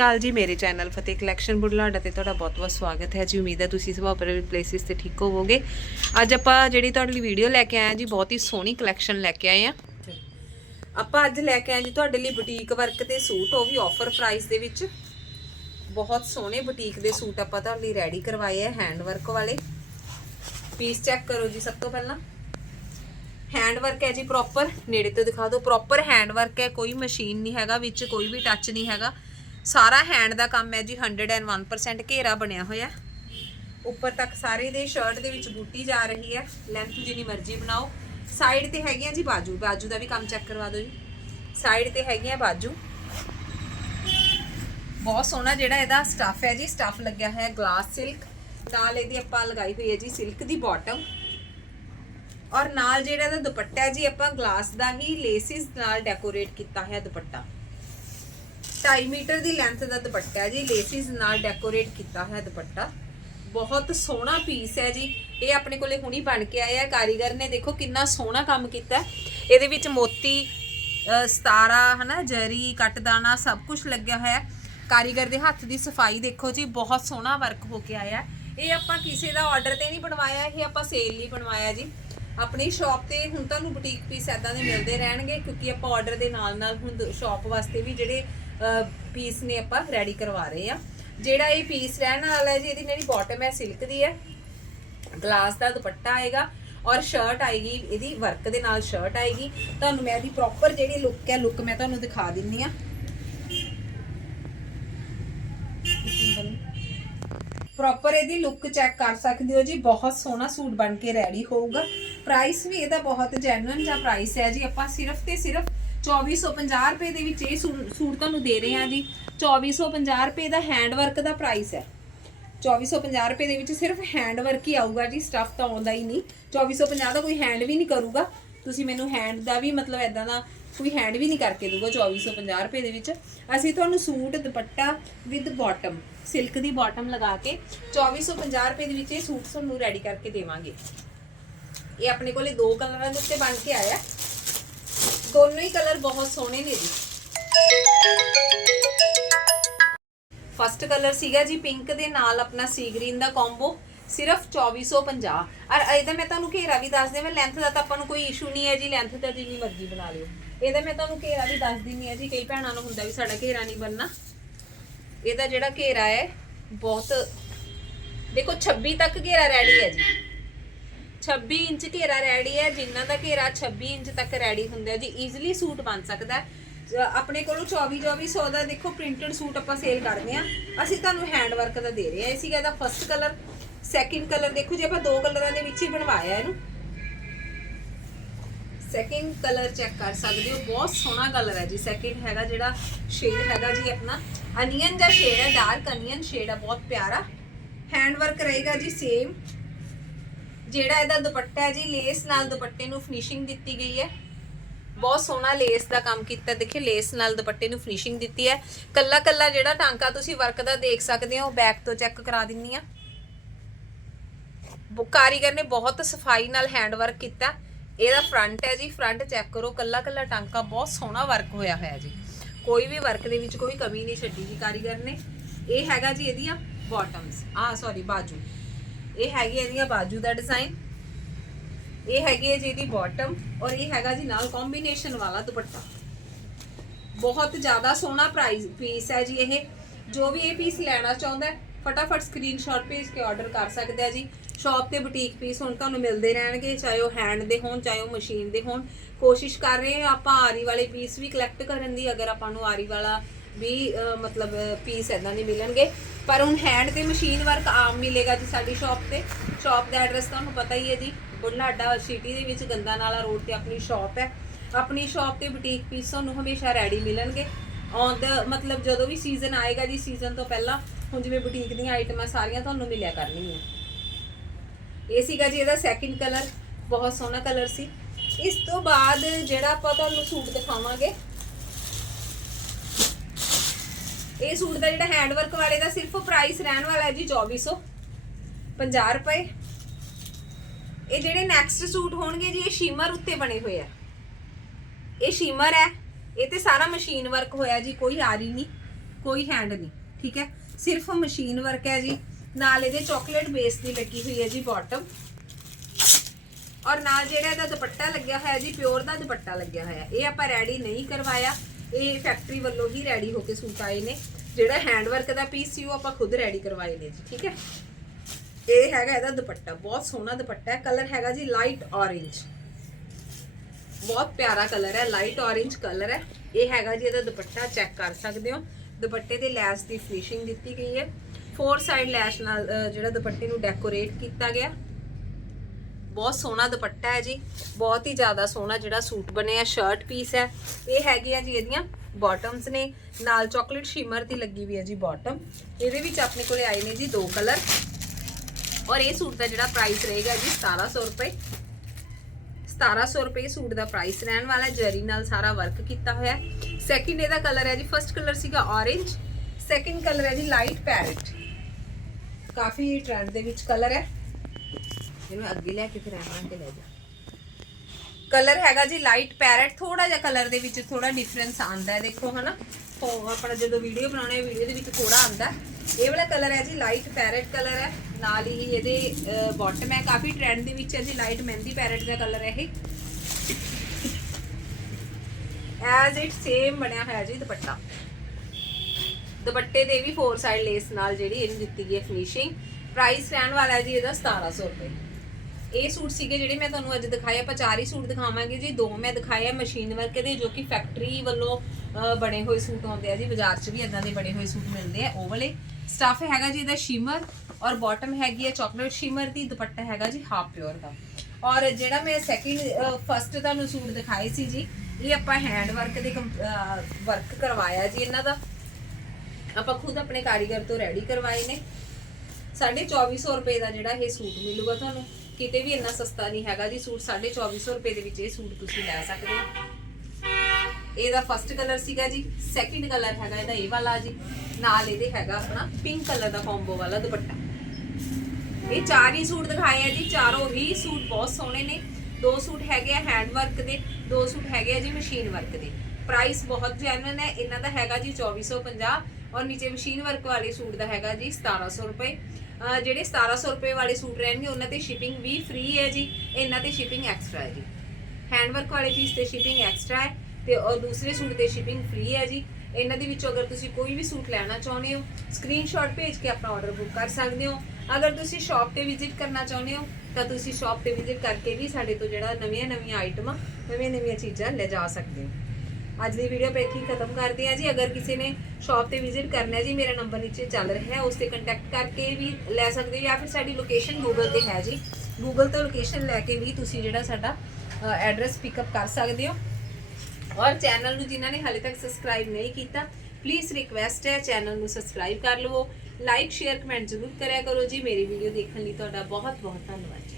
ਅਕਾਲ ਜੀ, ਮੇਰੇ ਚੈਨਲ ਫਤਿਹ ਕਲੈਕਸ਼ਨ ਬੁਢਲਾਡਾ ਤੇ ਤੁਹਾਡਾ ਬਹੁਤ-ਬਹੁਤ ਸਵਾਗਤ ਹੈ। ਜੀ, ਉਮੀਦ ਹੈ ਤੁਸੀਂ ਸਭ ਆਪਣੇ ਪਲੇਸਿਸ ਤੇ ਠੀਕ ਹੋਵੋਗੇ। ਅੱਜ ਆਪਾਂ ਜਿਹੜੀ ਤੁਹਾਡੇ ਲਈ ਵੀਡੀਓ ਲੈ ਕੇ ਆਏ ਹਾਂ ਜੀ, ਬਹੁਤ ਹੀ ਸੋਹਣੀ ਕਲੈਕਸ਼ਨ ਲੈ ਕੇ ਆਏ ਆ ਆਪਾਂ ਅੱਜ ਲੈ ਕੇ ਆਏ ਜੀ ਤੁਹਾਡੇ ਲਈ ਬੁਟੀਕ ਵਰਕ ਤੇ ਸੂਟ, ਉਹ ਵੀ ਆਫਰ ਪ੍ਰਾਈਸ ਦੇ ਵਿੱਚ। ਬਹੁਤ ਸੋਹਣੇ ਬੁਟੀਕ ਦੇ ਸੂਟ ਆਪਾਂ ਤੁਹਾਡੇ ਲਈ ਰੈਡੀ ਕਰਵਾਏ ਆ ਹੈਂਡ ਵਰਕ ਵਾਲੇ। ਪੀਸ ਚੈੱਕ ਕਰੋ ਜੀ ਸਭ ਤੋਂ ਪਹਿਲਾਂ। ਹੈਂਡ ਵਰਕ ਹੈ ਜੀ ਪ੍ਰੋਪਰ ਨੇੜੇ ਤੋਂ ਦਿਖਾ ਦਿਓ। ਪ੍ਰੋਪਰ ਹੈਂਡ ਵਰਕ ਹੈ, ਕੋਈ ਮਸ਼ੀਨ ਨਹੀਂ ਹੈਗਾ, ਵਿੱਚ ਕੋਈ ਵੀ ਟੱਚ ਨਹੀਂ ਹੈਗਾ। ਸਾਰਾ ਹੈਂਡ ਦਾ ਕੰਮ ਹੈ ਜੀ 101% ਘੇਰਾ ਬਣਿਆ ਹੋਇਆ। ਉੱਪਰ ਤੱਕ ਸਾਰੇ ਦੇ ਸ਼ਰਟ ਦੇ ਵਿੱਚ ਬੂਟੀ ਜਾ ਰਹੀ ਹੈ। ਲੈਂਥ ਜਿੰਨੀ ਮਰਜ਼ੀ ਬਣਾਓ। ਸਾਈਡ ਤੇ ਹੈਗੀਆਂ ਜੀ ਬਾਜੂ। ਬਾਜੂ ਦਾ ਵੀ ਕੰਮ ਚੈੱਕ ਕਰਵਾ ਦਿਓ ਜੀ। ਸਾਈਡ ਤੇ ਹੈਗੀਆਂ ਬਾਜੂ। ਬਹੁਤ ਸੋਹਣਾ ਜਿਹੜਾ ਇਹਦਾ ਸਟੱਫ ਹੈ ਜੀ। ਸਟੱਫ ਲੱਗਿਆ ਹੋਇਆ ਗਲਾਸ ਸਿਲਕ ਨਾਲ ਇਹਦੀ ਆਪਾਂ ਲਗਾਈ ਹੋਈ ਹੈ ਜੀ ਸਿਲਕ ਦੀ ਬਾਟਮ ਔਰ ਨਾਲ ਜਿਹੜਾ ਇਹਦਾ ਦੁਪੱਟਾ ਜੀ, ਆਪਾਂ ਗਲਾਸ ਦਾ ਹੀ ਲੇਸਿਸ ਨਾਲ ਡੈਕੋਰੇਟ ਕੀਤਾ ਹੈ ਦੁਪੱਟਾ। 2.5 ਮੀਟਰ ਦੀ ਲੈਂਥ ਦਾ ਦੁਪੱਟਾ ਹੈ ਜੀ। ਲੇਸਿਸ ਨਾਲ ਡੈਕੋਰੇਟ ਕੀਤਾ ਹੋਇਆ ਦੁਪੱਟਾ। ਬਹੁਤ ਸੋਹਣਾ ਪੀਸ ਹੈ ਜੀ। ਇਹ ਆਪਣੇ ਕੋਲੇ ਹੁਣੀ ਬਣ ਕੇ ਆਇਆ ਕਾਰੀਗਰ ਨੇ ਦੇਖੋ ਕਿੰਨਾ ਸੋਹਣਾ ਕੰਮ ਕੀਤਾ ਇਹਦੇ ਵਿੱਚ ਮੋਤੀ ਅ, ਸਤਾਰਾ ਹਨਾ ਜਰੀ ਕੱਟਦਾਨਾ ਸਭ ਕੁਝ ਲੱਗਿਆ ਹੋਇਆ ਕਾਰੀਗਰ ਦੇ ਹੱਥ ਦੀ ਸਫ਼ਾਈ ਦੇਖੋ ਜੀ। ਬਹੁਤ ਸੋਹਣਾ ਵਰਕ ਹੋ ਕੇ ਆਇਆ ਇਹ ਆਪਾਂ ਕਿਸੇ ਦਾ ਆਰਡਰ ਤੇ ਨਹੀਂ ਬਣਵਾਇਆ। ਇਹ ਆਪਾਂ ਸੇਲ ਲਈ ਬਣਵਾਇਆ ਜੀ। ਆਪਣੀ ਸ਼ਾਪ ਤੇ ਹੁਣ ਤੁਹਾਨੂੰ ਬੁਟੀਕ ਪੀਸ ਐਦਾਂ ਦੇ ਮਿਲਦੇ ਰਹਿਣਗੇ ਕਿਉਂਕਿ ਆਪਾਂ ਆਰਡਰ ਦੇ ਨਾਲ ਨਾਲ ਹੁਣ ਸ਼ਾਪ ਵਾਸਤੇ ਵੀ ਜਿਹੜੇ ਪੀਸ ਨੇ ਆਪਾਂ ਰੈਡੀ ਕਰਵਾ ਰਹੇ ਆ ਜਿਹੜਾ ਇਹ ਪੀਸ ਰਹਿਣ ਵਾਲਾ ਜੀ, ਇਹਦੀ ਜਿਹੜੀ ਬਾਟਮ ਹੈ ਸਿਲਕ ਦੀ ਹੈ। ਗਲਾਸ ਦਾ ਦੁਪੱਟਾ ਆਏਗਾ ਔਰ ਸ਼ਰਟ ਆਏਗੀ, ਇਹਦੀ ਵਰਕ ਦੇ ਨਾਲ ਸ਼ਰਟ ਆਏਗੀ। ਤੁਹਾਨੂੰ ਮੈਂ ਇਹਦੀ ਪ੍ਰੋਪਰ ਜਿਹੜੀ ਲੁੱਕ ਹੈ ਲੁੱਕ ਮੈਂ ਤੁਹਾਨੂੰ ਦਿਖਾ ਦਿੰਨੀ ਆ ਪ੍ਰੋਪਰ ਇਹਦੀ ਲੁੱਕ ਚੈੱਕ ਕਰ ਸਕਦੇ ਹੋ ਜੀ, ਬਹੁਤ ਸੋਹਣਾ ਸੂਟ ਬਣ ਕੇ ਰੈਡੀ ਹੋਊਗਾ। ਪ੍ਰਾਈਸ ਵੀ ਇਹਦਾ ਬਹੁਤ ਜੈਨੂਇਨ ਜਿਹਾ ਪ੍ਰਾਈਸ ਹੈ ਜੀ, ਆਪਾਂ ਸਿਰਫ ਤੇ ਸਿਰਫ 2450 ਰੁਪਏ ਦੇ ਵਿੱਚ ਇਹ ਸੂ- ਸੂਟ ਤੁਹਾਨੂੰ ਦੇ ਰਹੇ ਹਾਂ ਜੀ। 2450 ਰੁਪਏ ਦਾ ਹੈਂਡ ਵਰਕ ਦਾ ਪ੍ਰਾਈਸ ਹੈ। 2450 ਰੁਪਏ ਦੇ ਵਿੱਚ ਸਿਰਫ ਹੈਂਡ ਵਰਕ ਹੀ ਆਊਗਾ ਜੀ ਸਟਫ ਤਾਂ ਆਉਂਦਾ ਹੀ ਨਹੀਂ। 2450 ਦਾ ਕੋਈ ਹੈਂਡ ਵੀ ਨਹੀਂ ਕਰੂਗਾ। ਤੁਸੀਂ ਮੈਨੂੰ ਹੈਂਡ ਦਾ ਵੀ ਮਤਲਬ ਐਦਾਂ ਦਾ ਕੋਈ ਹੈਂਡ ਵੀ ਨਹੀਂ ਕਰਕੇ ਦੂਗਾ 2450 ਰੁਪਏ ਦੇ ਵਿੱਚ। ਅਸੀਂ ਤੁਹਾਨੂੰ suit, dupatta with bottom silk the bottom ਲਗਾ ਕੇ 2450 ਰੁਪਏ ਦੇ ਵਿੱਚ ਇਹ ਸੂਟ ਤੁਹਾਨੂੰ ਰੈਡੀ ਕਰਕੇ ਦੇਵਾਂਗੇ। ਇਹ ਆਪਣੇ ਕੋਲੇ ਦੋ ਕਲਰਾਂ ਦੇ ਉੱਤੇ ਬਣ ਕੇ ਆਇਆ। ਦੋਨੋਂ ਹੀ ਕਲਰ ਬਹੁਤ ਸੋਹਣੇ ਨੇ ਜੀ। ਫਸਟ ਕਲਰ ਸੀਗਾ ਜੀ ਪਿੰਕ ਦੇ ਨਾਲ ਆਪਣਾ ਸੀ ਗ੍ਰੀਨ ਦਾ ਕੰਬੋ ਸਿਰਫ 2450 ਔਰ ਇਹਦਾ ਮੈਂ ਤੁਹਾਨੂੰ ਘੇਰਾ ਵੀ ਦੱਸ ਦਿਆਂ, ਮੈਂ ਲੈਂਥ ਦਾ ਤਾਂ ਆਪਾਂ ਨੂੰ ਕੋਈ ਇਸ਼ੂ ਨਹੀਂ ਹੈ ਜੀ ਲੈਂਥ ਤਾਂ ਜਿੰਨੀ ਮਰਜ਼ੀ ਬਣਾ ਲਿਓ। ਇਹਦਾ ਮੈਂ ਤੁਹਾਨੂੰ ਘੇਰਾ ਵੀ ਦੱਸ ਦਿੰਨੀ ਹੈ ਜੀ, ਕਈ ਭੈਣਾਂ ਨੂੰ ਹੁੰਦਾ ਵੀ ਸਾਡਾ ਘੇਰਾ ਨਹੀਂ ਬਣਨਾ। ਇਹਦਾ ਜਿਹੜਾ ਘੇਰਾ ਹੈ, ਬਹੁਤ ਦੇਖੋ 26 ਤੱਕ ਘੇਰਾ ਰੈਡੀ ਹੈ ਜੀ। 26 ਇੰਚ ਘੇਰਾ ਰੈਡੀ ਹੈ ਜਿਨ੍ਹਾਂ ਦਾ ਘੇਰਾ 26 ਇੰਚ ਤੱਕ ਰੈਡੀ ਹੁੰਦਾ ਜੀ ਈਜ਼ੀਲੀ ਸੂਟ ਬਣ ਸਕਦਾ ਆਪਣੇ ਕੋਲੋਂ 24 2400 ਦਾ ਦੇਖੋ ਪ੍ਰਿੰਟਡ ਸੂਟ ਆਪਾਂ ਸੇਲ ਕਰਦੇ ਆ ਅਸੀਂ ਤੁਹਾਨੂੰ ਹੈਂਡ ਵਰਕ ਦਾ ਦੇ ਰਹੇ ਆ ਇਹ ਸੀਗਾ ਇਹਦਾ ਕਲਰ ਸੈਕਿੰਡ ਕਲਰ ਦੇਖੋ ਜੀ ਆਪਾਂ ਦੋ ਕਲਰਾਂ ਦੇ ਵਿੱਚ ਹੀ ਬਣਵਾਇਆ ਇਹਨੂੰ। ਸੈਕਿੰਡ ਕਲਰ ਚੈੱਕ ਕਰ ਸਕਦੇ ਹੋ, ਬਹੁਤ ਸੋਹਣਾ ਕਲਰ ਹੈ ਜੀ ਸੈਕਿੰਡ ਹੈਗਾ ਜਿਹੜਾ ਸ਼ੇਡ ਹੈਗਾ ਜੀ ਆਪਣਾ। ਅਨੀਅਨ ਦਾ ਸ਼ੇਡ ਹੈ ਡਾਰਕ ਅਨੀਅਨ ਸ਼ੇਡ ਹੈ, ਬਹੁਤ ਪਿਆਰਾ। ਹੈਂਡ ਵਰਕ ਰਹੇਗਾ ਜੀ ਸੇਮ ਜਿਹੜਾ ਇਹਦਾ ਦੁਪੱਟਾ ਹੈ ਜੀ, ਲੇਸ ਨਾਲ ਦੁਪੱਟੇ ਨੂੰ ਫਿਨਿਸ਼ਿੰਗ ਦਿੱਤੀ ਗਈ ਹੈ। ਬਹੁਤ ਸੋਹਣਾ ਲੇਸ ਦਾ ਕੰਮ ਕੀਤਾ ਦੇਖਿਓ ਲੇਸ ਨਾਲ ਦੁਪੱਟੇ ਨੂੰ ਫਿਨਿਸ਼ਿੰਗ ਦਿੱਤੀ ਹੈ। ਕੱਲਾ ਕੱਲਾ ਜਿਹੜਾ ਟਾਂਕਾ ਤੁਸੀਂ ਵਰਕ ਦਾ ਦੇਖ ਸਕਦੇ ਹੋ, ਬੈਕ ਤੋਂ ਚੈੱਕ ਕਰਾ ਦਿੰਨੀ ਆ। ਕਾਰੀਗਰ ਨੇ ਬਹੁਤ ਸਫ਼ਾਈ ਨਾਲ ਹੈਂਡ ਵਰਕ ਕੀਤਾ। ਇਹਦਾ ਫਰੰਟ ਹੈ ਜੀ ਫਰੰਟ ਚੈੱਕ ਕਰੋ ਕੱਲਾ ਕੱਲਾ ਟਾਂਕਾ ਬਹੁਤ ਸੋਹਣਾ ਵਰਕ ਹੋਇਆ ਹੋਇਆ ਜੀ। ਕੋਈ ਵੀ ਵਰਕ ਦੇ ਵਿੱਚ ਕੋਈ ਕਮੀ ਨਹੀਂ ਛੱਡੀ ਜੀ ਕਾਰੀਗਰ ਨੇ। ਇਹ ਹੈਗਾ ਜੀ ਇਹਦੀਆਂ ਬਾਟਮਸ ਆ ਸੌਰੀ ਬਾਜੂ। ਇਹ ਹੈਗੀ ਇਹਦੀਆਂ ਬਾਜੂ ਦਾ ਡਿਜ਼ਾਈਨ ਇਹ ਹੈਗੀ ਹੈ ਜੀ ਇਹਦੀ ਬਾਟਮ ਔਰ ਇਹ ਹੈਗਾ ਜੀ ਨਾਲ ਕੰਬੀਨੇਸ਼ਨ ਵਾਲਾ ਦੁਪੱਟਾ। ਬਹੁਤ ਜ਼ਿਆਦਾ ਸੋਹਣਾ ਪ੍ਰਾਈਸ ਪੀਸ ਹੈ ਜੀ ਇਹ। ਜੋ ਵੀ ਇਹ ਪੀਸ ਲੈਣਾ ਚਾਹੁੰਦਾ ਹੈ, ਫਟਾਫਟ ਸਕਰੀਨਸ਼ਾਟ ਭੇਜ ਕੇ ਆਰਡਰ ਕਰ ਸਕਦੇ ਹੈ ਜੀ। ਸ਼ਾਪ ਤੇ ਬੁਟੀਕ ਪੀਸ ਹੁਣ ਤੁਹਾਨੂੰ ਮਿਲਦੇ ਰਹਿਣਗੇ ਚਾਹੇ ਉਹ ਹੈਂਡ ਦੇ ਹੋਣ ਚਾਹੇ ਉਹ ਮਸ਼ੀਨ ਦੇ ਹੋਣ। ਕੋਸ਼ਿਸ਼ ਕਰ ਰਹੇ ਹਾਂ ਆਪਾਂ ਆਰੀ ਵਾਲੇ ਪੀਸ ਵੀ ਕਲੈਕਟ ਕਰਨ ਦੀ ਅਗਰ ਆਪਾਂ ਨੂੰ ਆਰੀ ਵਾਲਾ ਵੀ ਮਤਲਬ ਪੀਸ ਐਦਾਂ ਨਹੀਂ ਮਿਲਣਗੇ। ਪਰ ਹੁਣ ਹੈਂਡ ਤੇ ਮਸ਼ੀਨ ਵਰਕ ਆਮ ਮਿਲੇਗਾ ਜੀ ਸਾਡੀ ਸ਼ਾਪ ਤੇ। ਸ਼ਾਪ ਦਾ ਐਡਰੈਸ ਤੁਹਾਨੂੰ ਪਤਾ ਹੀ ਹੈ ਜੀ। ਬੁਢਲਾਡਾ ਸਿਟੀ ਦੇ ਵਿੱਚ ਗੰਦਾ ਨਾਲਾ ਰੋਡ ਤੇ ਆਪਣੀ ਸ਼ਾਪ ਹੈ। ਆਪਣੀ ਸ਼ਾਪ ਤੇ ਬੁਟੀਕ ਪੀਸ ਤੁਹਾਨੂੰ ਹਮੇਸ਼ਾ ਰੈਡੀ ਮਿਲਣਗੇ। ਔਨ ਦਾ ਮਤਲਬ, ਜਦੋਂ ਵੀ ਸੀਜ਼ਨ ਆਏਗਾ ਜੀ ਸੀਜ਼ਨ ਤੋਂ ਪਹਿਲਾਂ ਹੁਣ ਜਿਵੇਂ ਬੁਟੀਕ ਦੀਆਂ ਆਈਟਮਾਂ ਸਾਰੀਆਂ ਤੁਹਾਨੂੰ ਮਿਲਿਆ ਕਰਨਗੀਆਂ ਇਹ ਸੀਗਾ ਜੀ ਇਹਦਾ ਸੈਕਿੰਡ ਕਲਰ ਬਹੁਤ ਸੋਹਣਾ ਕਲਰ ਸੀ। ਇਸ ਤੋਂ ਬਾਅਦ ਜਿਹੜਾ ਆਪਾਂ ਤੁਹਾਨੂੰ ਸੂਟ ਦਿਖਾਵਾਂਗੇ ਇਹ ਸੂਟ ਦਾ ਜਿਹੜਾ ਹੈਂਡ ਵਰਕ ਵਾਲੇ ਦਾ ਸਿਰਫ ਪ੍ਰਾਈਸ ਰਹਿਣ ਵਾਲਾ ਹੈ ਜੀ 2400 50 ਰੁਪਏ। ਇਹ ਜਿਹੜੇ ਨੈਕਸਟ ਸੂਟ ਹੋਣਗੇ ਜੀ, ਇਹ ਸ਼ੀਮਰ ਉੱਤੇ ਬਣੇ ਹੋਏ ਆ। ਇਹ ਸ਼ੀਮਰ ਹੈ, ਇਹ ਤੇ ਸਾਰਾ ਮਸ਼ੀਨ ਵਰਕ ਹੋਇਆ ਜੀ, ਕੋਈ ਆਰੀ ਨਹੀਂ, ਕੋਈ ਹੈਂਡ ਨਹੀਂ, ਠੀਕ ਹੈ? ਸਿਰਫ ਮਸ਼ੀਨ ਵਰਕ ਹੈ ਜੀ। ਨਾਲ ਇਹਦੇ ਚਾਕਲੇਟ ਬੇਸ ਦੀ ਲੱਗੀ ਹੋਈ ਹੈ ਜੀ ਬਾਟਮ ਔਰ ਨਾਲ ਜਿਹੜਾ ਇਹਦਾ ਦੁਪੱਟਾ ਲੱਗਿਆ ਹੋਇਆ ਜੀ ਪਿਓਰ ਦਾ ਦੁਪੱਟਾ ਲੱਗਿਆ ਹੋਇਆ। ਇਹ ਆਪਾਂ ਰੈਡੀ ਨਹੀਂ ਕਰਵਾਇਆ। ਇਹ ਫੈਕਟਰੀ ਵੱਲੋਂ ਹੀ ਰੈਡੀ ਹੋ ਕੇ ਸੂਟ ਆਏ ਨੇ। ਜਿਹੜਾ ਹੈਂਡ ਵਰਕ ਦਾ ਪੀਸ ਸੀ, ਉਹ ਆਪਾਂ ਖੁਦ ਰੈਡੀ ਕਰਵਾਏ ਨੇ ਜੀ, ਠੀਕ ਹੈ? ਇਹ ਹੈਗਾ ਇਹਦਾ ਦੁਪੱਟਾ, ਬਹੁਤ ਸੋਹਣਾ ਦੁਪੱਟਾ ਹੈ। ਕਲਰ ਹੈਗਾ ਜੀ ਲਾਈਟ orange ਬਹੁਤ ਪਿਆਰਾ ਕਲਰ ਹੈ ਲਾਈਟ orange ਕਲਰ ਹੈ। ਇਹ ਹੈਗਾ ਜੀ ਇਹਦਾ ਦੁਪੱਟਾ ਚੈੱਕ ਕਰ ਸਕਦੇ ਹੋ। ਦੁਪੱਟੇ ਤੇ ਲੈਸ ਦੀ ਫਿਨਿਸ਼ਿੰਗ ਦਿੱਤੀ ਗਈ ਹੈ। ਫੋਰ ਸਾਈਡ ਲੈਸ਼ ਨਾਲ ਜਿਹੜਾ ਦੁਪੱਟੇ ਨੂੰ ਡੈਕੋਰੇਟ ਕੀਤਾ ਗਿਆ। ਬਹੁਤ ਸੋਹਣਾ ਦੁਪੱਟਾ ਹੈ ਜੀ। ਬਹੁਤ ਹੀ ਜ਼ਿਆਦਾ ਸੋਹਣਾ ਜਿਹੜਾ ਸੂਟ ਬਣਿਆ ਸ਼ਰਟ ਪੀਸ ਹੈ। ਇਹ ਹੈਗੇ ਆ ਜੀ ਇਹਦੀਆਂ ਬਾਟਮਸ ਨੇ। ਨਾਲ ਚਾਕਲੇਟ ਸ਼ਿਮਰ ਦੀ ਲੱਗੀ ਵੀ ਹੈ ਜੀ ਬਾਟਮ ਇਹਦੇ ਵਿੱਚ ਆਪਣੇ ਕੋਲੇ ਆਏ ਨੇ ਜੀ ਦੋ ਕਲਰ ਔਰ ਇਹ ਸੂਟ ਦਾ ਜਿਹੜਾ ਪ੍ਰਾਈਸ ਰਹੇਗਾ ਜੀ 1700 ਰੁਪਏ। 1700 ਰੁਪਏ ਸੂਟ ਦਾ ਪ੍ਰਾਈਸ ਰਹਿਣ ਵਾਲਾ ਜਰੀ ਨਾਲ ਸਾਰਾ ਵਰਕ ਕੀਤਾ ਹੋਇਆ ਸੈਕਿੰਡ ਇਹਦਾ ਕਲਰ ਹੈ ਜੀ ਫਰਸਟ ਕਲਰ ਸੀਗਾ orange ਸੈਕਿੰਡ ਕਲਰ ਹੈ ਜੀ ਲਾਈਟ ਪੈਰਟ ਕਾਫੀ ਟ੍ਰੈਂਡ ਦੇ ਵਿੱਚ ਕਲਰ ਹੈ। ਇਹਨੂੰ ਅੱਗੇ ਲੈ ਕੇ ਫਿਰ ਐਂ ਕੇ ਲੈ ਜਾ। ਕਲਰ ਹੈਗਾ ਜੀ ਲਾਈਟ ਪੈਰਟ ਥੋੜਾ ਜਿਹਾ ਕਲਰ ਦੇ ਵਿੱਚ ਥੋੜਾ ਡਿਫਰੈਂਸ ਆਂਦਾ ਹੈ, ਦੇਖੋ ਹਨਾ। ਉਹ ਆਪਣਾ ਜਦੋਂ ਵੀਡੀਓ ਬਣਾਉਣੇ ਵੀਡੀਓ ਦੇ ਵਿੱਚ ਥੋੜਾ ਆਂਦਾ ਇਹ ਵਾਲਾ ਕਲਰ ਹੈ ਜੀ ਲਾਈਟ ਪੈਰਟ ਕਲਰ ਹੈ। ਨਾਲ ਹੀ ਇਹਦੇ ਬਾਟਮ ਹੈ, ਕਾਫੀ ਟ੍ਰੈਂਡ ਦੇ ਵਿੱਚ ਹੈ ਜੀ ਲਾਈਟ ਮਹਿੰਦੀ ਪੈਰਟ ਦਾ ਕਲਰ ਹੈ ਇਹ। ਐਜ਼ ਇਟ ਸੇਮ ਬਣਿਆ ਹੋਇਆ ਜੀ ਦੁਪੱਟਾ। ਦੁਪੱਟੇ ਦੇ ਵੀ ਫੋਰ ਸਾਈਡ ਲੇਸ ਨਾਲ ਜਿਹੜੀ ਇਹਨੂੰ ਦਿੱਤੀ ਗਈ ਹੈ ਫਿਨਿਸ਼ਿੰਗ ਪ੍ਰਾਈਸ ਰਹਿਣ ਵਾਲਾ ਹੈ ਜੀ ਇਹਦਾ 1700 ਰੁਪਏ। ਇਹ ਸੂਟ ਸੀਗੇ ਜਿਹੜੇ ਮੈਂ ਤੁਹਾਨੂੰ ਅੱਜ ਦਿਖਾਏ, ਆਪਾਂ ਚਾਰ ਹੀ ਸੂਟ ਦਿਖਾਵਾਂਗੇ ਜੀ। ਦੋ ਮੈਂ ਦਿਖਾਏ ਆ ਮਸ਼ੀਨ ਵਰਕ ਦੇ ਜੋ ਕਿ ਫੈਕਟਰੀ ਵੱਲੋਂ ਬਣੇ ਹੋਏ ਸੂਟ ਆਉਂਦੇ ਆ ਜੀ। ਬਾਜ਼ਾਰ 'ਚ ਵੀ ਇਦਾਂ ਦੇ ਬਣੇ ਹੋਏ ਸੂਟ ਮਿਲਦੇ ਆ, ਉਹ ਵਾਲੇ। ਸਟਫ ਹੈਗਾ ਜੀ ਇਹਦਾ ਸ਼ਿਮਰ ਔਰ ਬਾਟਮ ਹੈਗੀ ਹੈ ਚਾਕਲੇਟ ਸ਼ਿਮਰ ਦੀ, ਦੁਪੱਟਾ ਹੈਗਾ ਜੀ ਹਾਫ ਪਿਓਰ ਦਾ। ਔਰ ਜਿਹੜਾ ਮੈਂ ਸੈਕਿੰਡ ਫਸਟ ਤੁਹਾਨੂੰ ਸੂਟ ਦਿਖਾਏ ਸੀ ਜੀ, ਇਹ ਆਪਾਂ ਹੈਂਡ ਵਰਕ ਦੇ ਵਰਕ ਕਰਵਾਇਆ ਜੀ ਇਹਨਾਂ ਦਾ। ਆਪਾਂ ਖੁਦ ਆਪਣੇ ਕਾਰੀਗਰ ਤੋਂ ਰੈਡੀ ਕਰਵਾਏ ਨੇ। 2450 ਰੁਪਏ ਦਾ ਜਿਹੜਾ ਇਹ ਸੂਟ ਮਿਲੂਗਾ ਤੁਹਾਨੂੰ। ਕਿਤੇ ਵੀ ਇੰਨਾ ਸਸਤਾ ਨਹੀਂ ਹੈਗਾ ਜੀ। ਸੂਟ 2450 ਰੁਪਏ ਦੇ ਵਿੱਚ ਇਹ ਸੂਟ ਤੁਸੀਂ ਲੈ ਸਕਦੇ ਹੋ। ਇਹਦਾ ਫਰਸਟ ਕਲਰ ਸੀਗਾ ਜੀ। ਸੈਕਿੰਡ ਕਲਰ ਹੈਗਾ ਇਹਦਾ ਇਹ ਵਾਲਾ ਜੀ। ਨਾਲ ਇਹਦੇ ਹੈਗਾ ਆਪਣਾ ਪਿੰਕ ਕਲਰ ਦਾ ਕੰਬੋ ਵਾਲਾ ਦੁਪੱਟਾ। ਇਹ ਚਾਰ ਹੀ ਸੂਟ ਦਿਖਾਏ ਆ ਜੀ। ਚਾਰੋਂ ਹੀ ਸੂਟ ਬਹੁਤ ਸੋਹਣੇ ਨੇ। ਦੋ ਸੂਟ ਹੈਗੇ ਆ ਹੈਂਡ ਵਰਕ ਦੇ, ਦੋ ਸੂਟ ਹੈਗੇ ਆ ਜੀ ਮਸ਼ੀਨ ਵਰਕ ਦੇ। ਪ੍ਰਾਈਸ ਬਹੁਤ ਜੈਨੂਇਨ ਹੈ। ਇਹਨਾਂ ਦਾ ਹੈਗਾ ਜੀ 2450 ਔਰ ਨੀਚੇ ਮਸ਼ੀਨ ਵਰਕ ਵਾਲੇ ਸੂਟ ਦਾ ਹੈਗਾ ਜੀ 1700 ਰੁਪਏ। ਜਿਹੜੇ 1700 ਰੁਪਏ ਵਾਲੇ ਸੂਟ ਰਹਿਣਗੇ, ਉਹਨਾਂ ਤੇ ਸ਼ਿਪਿੰਗ ਵੀ ਫ੍ਰੀ ਹੈ ਜੀ, ਇਹਨਾਂ ਤੇ ਸ਼ਿਪਿੰਗ ਐਕਸਟਰਾ ਹੈ ਜੀ। ਹੈਂਡਵਰਕ ਵਾਲੇ ਪੀਸ ਤੇ ਸ਼ਿਪਿੰਗ ਐਕਸਟਰਾ ਹੈ ਤੇ ਔਰ ਦੂਸਰੇ ਸੂਟ ਤੇ ਸ਼ਿਪਿੰਗ ਫ੍ਰੀ ਹੈ ਜੀ। ਇਹਨਾਂ ਦੇ ਵਿੱਚੋਂ ਅਗਰ ਤੁਸੀਂ ਕੋਈ ਵੀ ਸੂਟ ਲੈਣਾ ਚਾਹੁੰਦੇ ਹੋ ਸਕਰੀਨਸ਼ਾਟ ਭੇਜ ਕੇ ਆਪਣਾ ਆਰਡਰ ਬੁੱਕ ਕਰ ਸਕਦੇ ਹੋ। ਅਗਰ ਤੁਸੀਂ ਸ਼ਾਪ ਤੇ ਵਿਜ਼ਿਟ ਕਰਨਾ ਚਾਹੁੰਦੇ ਹੋ, ਤਾਂ ਤੁਸੀਂ ਸ਼ਾਪ ਤੇ ਵਿਜ਼ਿਟ ਕਰਕੇ ਵੀ ਸਾਡੇ ਤੋਂ ਜਿਹੜਾ ਨਵੀਆਂ ਨਵੀਆਂ ਆਈਟਮਾਂ ਨਵੀਆਂ ਨਵੀਆਂ ਚੀਜ਼ਾਂ ਲੈ ਜਾ ਸਕਦੇ ਹੋ। ਅੱਜ ਦੀ ਵੀਡੀਓ ਆਪਾਂ ਇੱਥੇ ਖਤਮ ਕਰਦੇ ਹਾਂ ਜੀ। ਅਗਰ ਕਿਸੇ ਨੇ ਸ਼ਾਪ ਤੇ ਵਿਜ਼ਿਟ ਕਰਨਾ ਹੈ ਜੀ, ਮੇਰਾ ਨੰਬਰ ਨੀਚੇ ਚੱਲ ਰਿਹਾ ਹੈ, ਉਸ ਤੇ ਕੰਟੈਕਟ ਕਰਕੇ ਵੀ ਲੈ ਸਕਦੇ ਹੋ ਜਾਂ ਫਿਰ ਸਾਡੀ ਲੋਕੇਸ਼ਨ ਗੂਗਲ ਤੇ ਹੈ ਜੀ। ਗੂਗਲ ਤੋਂ ਲੋਕੇਸ਼ਨ ਲੈ ਕੇ ਵੀ ਤੁਸੀਂ ਜਿਹੜਾ ਸਾਡਾ ਐਡਰੈਸ ਪਿਕਅਪ ਕਰ ਸਕਦੇ ਹੋ। ਔਰ ਚੈਨਲ ਨੂੰ ਜਿਨ੍ਹਾਂ ਨੇ ਹਾਲੇ ਤੱਕ ਸਬਸਕ੍ਰਾਈਬ ਨਹੀਂ ਕੀਤਾ ਪਲੀਜ਼ ਰਿਕਵੈਸਟ ਹੈ ਚੈਨਲ ਨੂੰ ਸਬਸਕ੍ਰਾਈਬ ਕਰ ਲਵੋ। ਲਾਈਕ ਸ਼ੇਅਰ ਕਮੈਂਟ ਜ਼ਰੂਰ ਕਰਿਆ ਕਰੋ ਜੀ। ਮੇਰੀ ਵੀਡੀਓ ਦੇਖਣ ਲਈ ਤੁਹਾਡਾ ਬਹੁਤ ਬਹੁਤ ਧੰਨਵਾਦ